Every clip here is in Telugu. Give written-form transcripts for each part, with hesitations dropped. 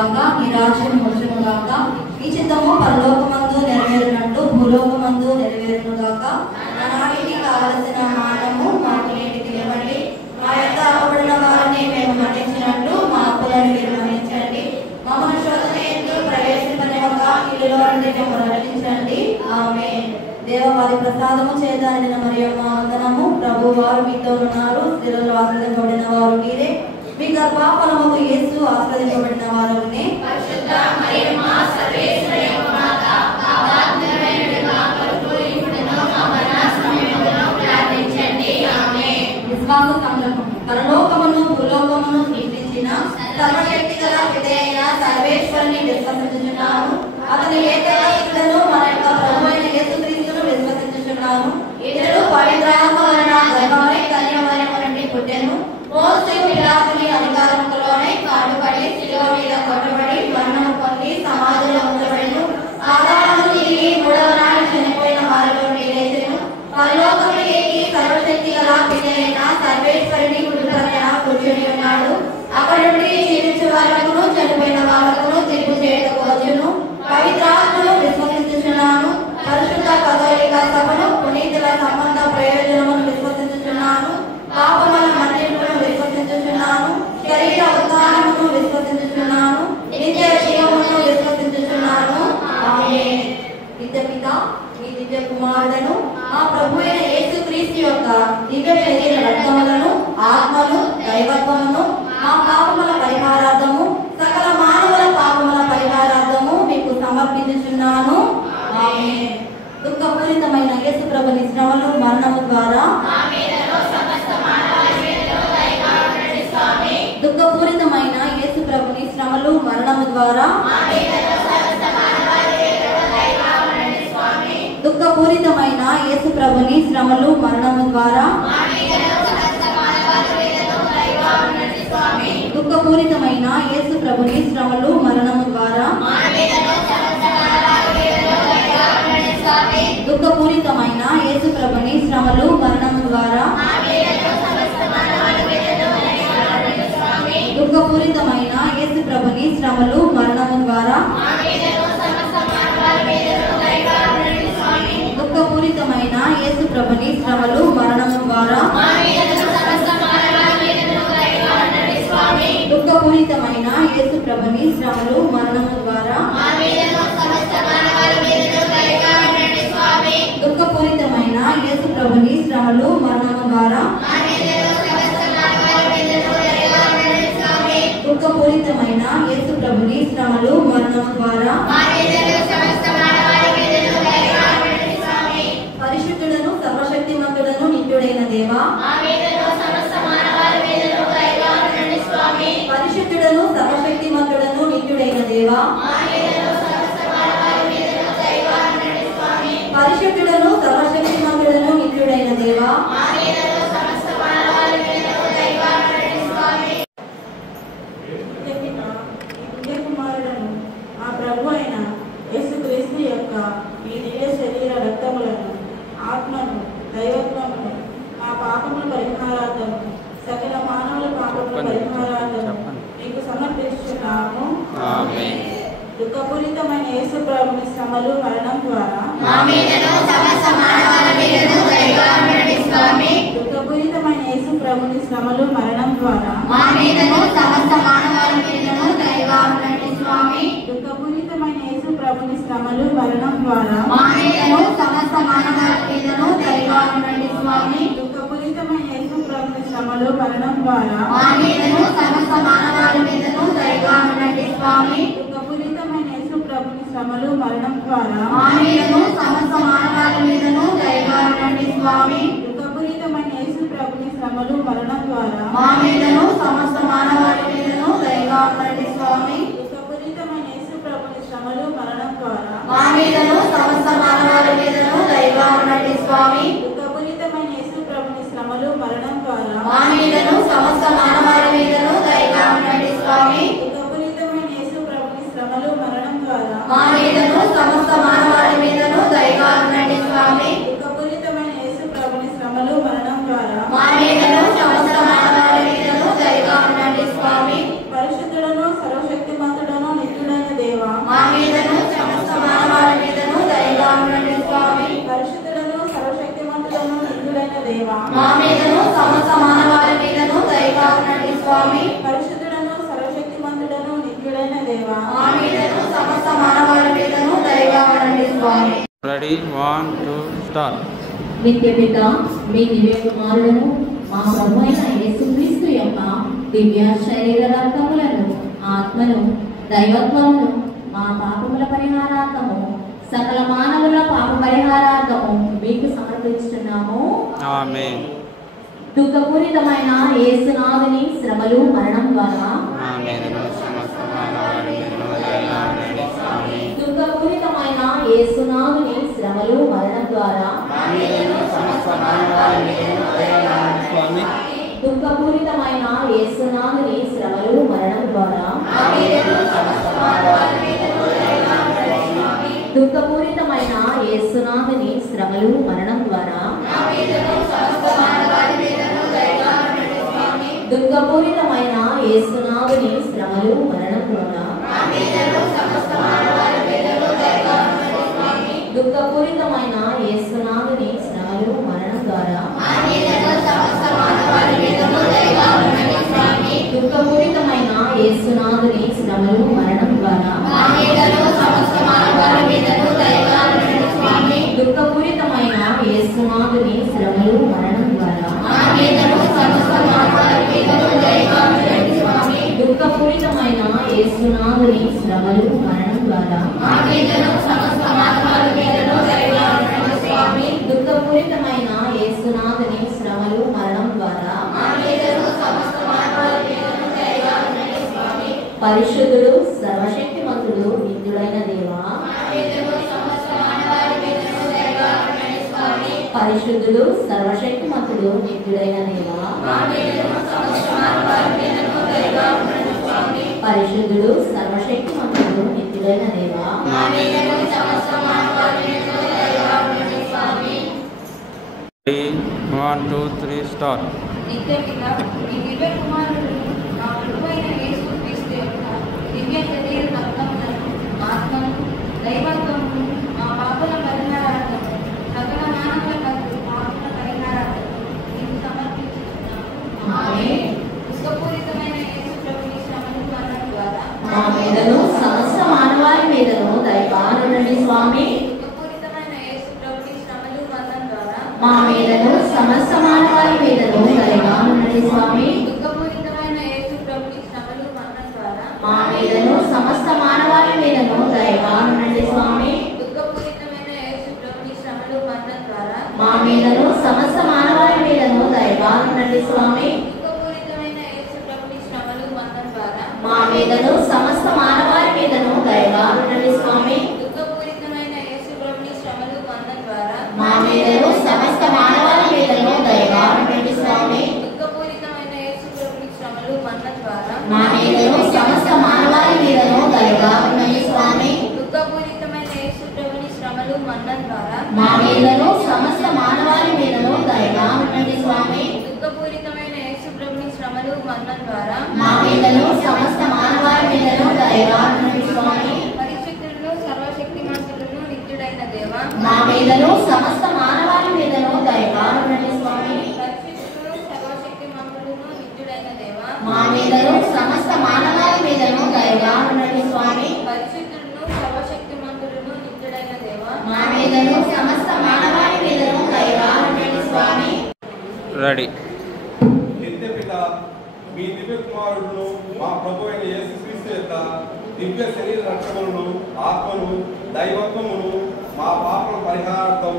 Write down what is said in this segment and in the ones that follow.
గాక, నీ రాజ్యం వచ్చును గాక, నీ చిత్తము పరలోకమందు నెరవేరినట్టు భూలోకమందు నెరవేరును గాక. నానాటికి కావలసిన ఆహారము మాకు నేటికి ఇవ్వండి. మా యొక్క అప్పబడిన వారిని మేము మన్నించినట్టు మా అప్పులను మీరు మన్నించండి. మమ్మల్ని శోధన ఎందు ప్రవేశింపనివ్వక కీడులో నుండి మమ్మల్ని రక్షించండి. ఆమేన్. దేవవారి ప్రసాదము చేత నిండిన మరియమ్మ వందనము. ప్రభు వారు మీతో ఉన్నారు. స్త్రీలలో ఆశీర్వదింపబడిన వారు మీరే. మీ గర్భఫలముకు యేసు ఆశీర్వదింపబడిన వారునే. పరిశుద్ధ మరియమ్మ సర్వేశ్వరి మాత, పాపాత్ములైన మా కొరకు ఇప్పుడును మా మరణ సమయములో ప్రార్థించండి. ఆమేన్. విశ్వాస సంకల్పం. పరలోకమును భూలోకమును సృష్టించిన సర్వశక్తిగల పితయైన సర్వేశ్వరుని విశ్వసించుచున్నాను. అతని ఏకైకను మన యొక్క ప్రభు అయిన యేసుక్రీస్తును విశ్వసించుచున్నాను. ఇతడు పవిత్రాత్మ వలన గర్భమై కన్యమరియము నుండి పుట్టెను. మోసే పిలాతుని అధికారములోనే కాడుబడి శిలువ మీద కొట్టబడి మరణము పొంది సమాధిలో ఉంచబడెను. ఆదాము తిరిగి మూడవ నాడు చనిపోయిన వారిలో లేచెను. పరలోకమును ఎక్కి సర్వశక్తి గల పితయైన సర్వేశ్వరుని కుడి ప్రక్కన కూర్చుని ఉన్నాడు. అక్కడి నుండి జీవించే వాళ్లకును చనిపోయిన వాళ్లకును తీర్పు చేయటకు వచ్చును. పవిత్రాత్మను విశ్వసించుచున్నాను. పరిశుద్ధ కథోలిక సభను, పునీతుల సంబంధ ప్రయోజనమును విశ్వసించుచున్నాను. పాపముల మన్నింపును విశ్వసించుచున్నాను. శరీర ఉత్థానమును విశ్వసించుచున్నాను. నిత్య జీవమును విశ్వసించుచున్నాను. ఆమేన్. నిత్య పిత మీ దివ్య కుమారుడను మా ప్రభు అయిన యేసుక్రీస్తు యొక్క దివ్య శరీర రక్తములను, ఆత్మను, దైవత్వమును మా పాపముల పరిహారార్థము, సకల మానవుల పాపముల పరిహారార్థము మీకు సమర్పించుచున్నాను. ఆమేన్. దుఃఖపూరితమైన యేసు ప్రభుని శ్రమలు, మరణము ద్వారా దుఃఖపూరితమైన యేసు ప్రభుని శ్రమలు, మరణము ద్వారా దుఃఖపూరితమైన యేసు ప్రభుని శ్రమలు, మరణము ద్వారా దుఃఖపూరితమైన యేసు ప్రభుని శ్రమలు, మరణము ద్వారా దుఃఖపూరితమైన యేసు ప్రభుని శ్రమలు, మరణము ద్వారా దుఃఖపూరితమైన యేసు ప్రభుని శ్రమలు, మరణము ద్వారా దుఃఖపూరితమైన యేసు ప్రభుని శ్రమలు, మరణము ద్వారా దుఃఖపూరితమైన యేసు ప్రభుని శ్రమలు, మరణము ద్వారా దుఃఖపూరితమైన యేసు ప్రభుని శ్రమలు, మరణము ద్వారా దుఃఖపూరితమైన యేసు ప్రభుని శ్రమలు, మరణము ద్వారా పరిశుద్ధుడను సర్వశక్తిమంతుడను నిత్యుడైన దేవా, పరిశుద్ధుడను సర్వశక్తిమంతుడను నిత్యుడైన దేవా, పరిశుద్ధుడను సర్వశక్తిమంతుడను నిత్యుడైన దేవా, కుమారుడను ఆ ప్రభు అయిన యేసుక్రీస్తు యొక్క ఈ దివ్య శరీర రక్తములను, ఆత్మను, దైవత్వమును మా పాపముల పరిహారార్థము, సకల మానవుల పాపముల పరిహారార్థము మీకు సమర్పిస్తున్నాము. దుఃఖపూరితమైన యేసు ప్రభుని శ్రమలు, మరణం ద్వారా దుఃఖపూరితమైన యేసు ప్రభుని శ్రమలు, మరణం ద్వారా దుఃఖపూరితమైన యేసు ప్రభుని శ్రమలు, మరణం ద్వారా దుఃఖపూరితమైన యేసు ప్రభుని శ్రమలు, మరణం ద్వారా దుఃఖపూరితమైన యేసు ప్రభుని శ్రమలు, మరణం ద్వారా దుఃఖపూరితమైన యేసు ప్రభుని శ్రమలు, మరణం ద్వారా సమస్త మానవాళి మీదను దయగా ఉండండి స్వామి. దుఃఖపూరితమైన యేసు ప్రభుని శ్రమలు, మరణం ద్వారా మా మీదను సమస్త మానవాళి మీదను దయగా ఉండండి స్వామి. దుఃఖపూరితమైన యేసు ప్రభుని శ్రమలు, మరణం ద్వారా మా మీదను సమస్త మానవాళి మీదను దయగా ఉండండి స్వామి. దుఃఖపూరితమైన యేసు ప్రభుని శ్రమలు, మరణం ద్వారా మా మీదను సమస్త మానవాళి మీదను దయగా ఉండండి స్వామి. దుఃఖపూరితమైన యేసు ప్రభుని శ్రమలు, మరణం ద్వారా మా మీదను సమస్త మానవాళి మీదను దయగా ఉండండి స్వామి. పరిశుద్ధుడను సర్వశక్తిమంతుడను దేవా మా మీదను సమస్త మానవాళి మీదను దయగా ఉండండి స్వామి. Ready 1 2 start. నిత్య పిత మీ దివ్య కుమారులను మా ప్రభు అయిన యేసుక్రీస్తు యొక్క దివ్య శరీర రక్తములను ఆత్మను దైవత్వమును మా పాపముల పరిహారార్థము సకల మానవుల పాప పరిహారార్థము మీకు సమర్పిస్తున్నాము. ఆమేన్. దుఃఖపూరితమైన యేసునాథుని శ్రమలు మరణం ద్వారా దుఃఖపూరితమైన యేసునాథుని శ్రమలు మరణం ద్వారా దుఃఖపూరితమైన యేసునాథుని శ్రమలు మరణం ద్వారా దుఃఖపూరితమైన యేసునాథుని శ్రమలు మరణం ద్వారా దుఃఖపూరితమైన యేసునాథుని శ్రమలు మరణం ద్వారా దుఃఖపూరితమైన యేసునాథుని శ్రమలు మరణం ద్వారా దుఃఖపూరితమైన యేసునాథుని శ్రమలు మరణం ద్వారా దుఃఖపూరితమైన యేసునాథుని శ్రమలు మరణం ద్వారా దుఃఖపూరితమైన యేసునాథుని శ్రమలు మరణం ద్వారా దుఃఖపూరితమైన యేసునాథుని శ్రమలు మరణం ద్వారా పరిశుద్ధుడు సర్వశక్తిమంతుడు నిత్యుడైన దేవా పరిశుద్ధుడు సర్వశక్తిమంతుడు నిత్యుడైన దేవా పరిశుద్ధుడు సర్వశక్తిమంతుడు నిత్యుడైన దేవా రెడీ 1 2 3 స్టార్ట్. నిత్య పిత మీ దివ్య కుమారుడు మా ప్రభువైన యేసుక్రీస్తు యొక్క దివ్య శరీర రక్తములను ఆత్మను దైవత్వమును మా పాపల పరిహారార్థము సకల మానవుల పాపల పరిహారార్థము మీకు సమర్పించుతున్నాము. దుఃఖపూరితమైన యేసు ప్రభుని శ్రమలు మరణం ద్వారా మా మీదను సమస్త మానవాళి మీదను దయగా ఉండండి స్వామి. దుఃఖపూరితమైన యేసు ప్రభుని శ్రమలు మరణం ద్వారా మా మీదను సమస్త మానవాళి మీదను దయగా ఉండండి స్వామి. దుఃఖపూరితమైన యేసు ప్రభుని శ్రమలు మరణం ద్వారా మా మీదను సమస్త మానవాళి మీదను దయగా ఉండండి స్వామి. దుఃఖపూరితమైన యేసు ప్రభుని శ్రమలు మరణం ద్వారా మా మీదను సమస్త మానవాళి మీదను దయగా ఉండండి స్వామి. దుఃఖపూరితమైన యేసు ప్రభుని శ్రమలు మరణం ద్వారా మా మీదను సమస్త మానవాళి మీదను దయగా ఉండండి స్వామి. దుఃఖపూరితమైన యేసు ప్రభుని శ్రమలు మరణం ద్వారా మా మీదను సమస్త మానవాళి మీదను దయగా ఉండండి స్వామి. దుఃఖపూరితమైన యేసు ప్రభుని శ్రమలు మరణం ద్వారా మా మీదను సమస్త మానవాళి మీదను దయగా ఉండండి స్వామి. దుఃఖపూరితమైన యేసు ప్రభుని శ్రమలు మరణం ద్వారా మా మీదను సమస్త మానవాళి మీదను దయగా ఉండండి స్వామి. దుఃఖపూరితమైన యేసు ప్రభుని శ్రమలు మరణం ద్వారా మా మీదను సమస్త మానవాళి మీదను దయగా ఉండండి స్వామి. పరిశుద్ధులను సర్వశక్తిమంతులను నిత్యుడైన దేవా మా మీదను సమస్త మానవాళి మీదను దయగా ఉండండి స్వామి. పరిశుద్ధులను సర్వశక్తిమంతులను నిత్యుడైన దేవా మా మీదను సమస్త మానవాళి మీదను దయగా ఉండండి స్వామి. పరిశుద్ధులను సర్వశక్తిమంతులను నిత్యుడైన దేవా మా మీదను సమస్త మానవాళి మీదను దయగా ఉండండి స్వామి. రెడీ. నిత్య పిత మీ దివ్య కుమారుడును మా ప్రభు అయిన యేసుక్రీస్తు యొక్క దివ్య శరీర రక్షములను ఆత్మను దైవత్వమును మా పాపల పరిహారార్థం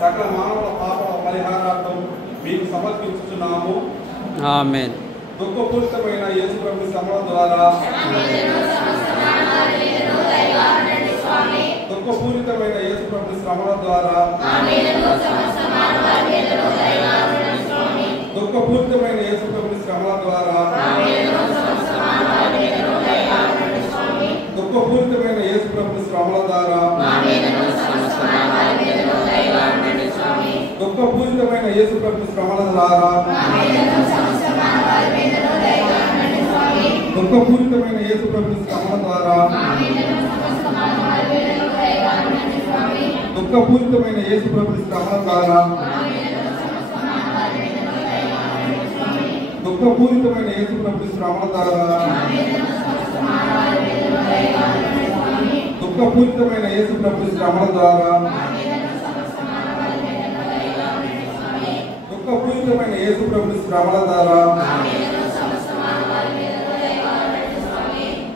సకల మానవుల పాపల పరిహారార్థం మీకు సమర్పించుతున్నాము. ఆమేన్. దుఃఖపూరితమైన యేసు ప్రభు శ్రమల ద్వారా దుఃఖపూరితమైన యేసు ప్రభు శ్రమల ద్వారా దుఃఖపూరితమైన యేసు ప్రభు శ్రమల ద్వారా దుఃఖపూరితమైన యేసు ప్రభు శ్రమల ద్వారా దుఃఖపూరితమైన యేసు ప్రభు శ్రమల ద్వారా దుఃఖపూరితమైన యేసు ప్రభు శ్రమల ద్వారా దుఃఖపూరితమైన యేసు ప్రభు శ్రమల ద్వారా దుఃఖపూరితమైన యేసు ప్రభు శ్రమల ద్వారా దుఃఖపూరితమైన యేసు ప్రభు శ్రమల ద్వారా దుఃఖపూరితమైన యేసు ప్రభు శ్రమల ద్వారా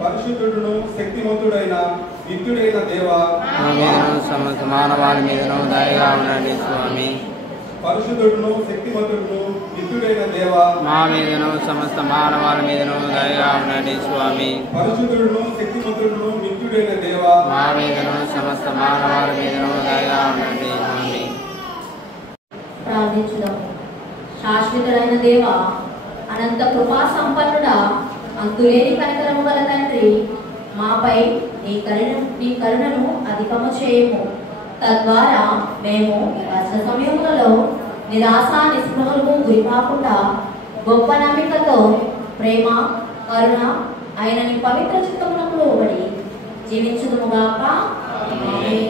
పరిశుద్ధుడును శక్తిమంతుడైన నిత్యుడైన దేవా మా మీదను సమస్త మానవాళి మీదను దయగా ఉండండి స్వామి. పరిశుద్ధుడును శక్తిమంతుడును నిత్యుడైన దేవా మా మీదను సమస్త మానవాళి మీదను దయగా ఉండండి స్వామి. పరిశుద్ధుడును శక్తిమంతుడును నిత్యుడైన దేవా మా మీదను సమస్త మానవాళి మీదను దయగా ఉండండి స్వామి. ప్రార్థించుదాము. శాశ్వతుడైన దేవ, అనంత కృపా సంపన్నుడా, అంతులేని కనికరము గల తండ్రి, మాపై నీ కరుణను అధికము చేయము. తద్వారా మేము కష్ట సమయములలో నిరాశ నిస్పృహలకు గురికాకుండా గొప్ప నమ్మికతో ప్రేమ కరుణ అయిన నీ పవిత్ర చిత్తమునకు లోబడి జీవించుదుముగాక. ఆమేన్.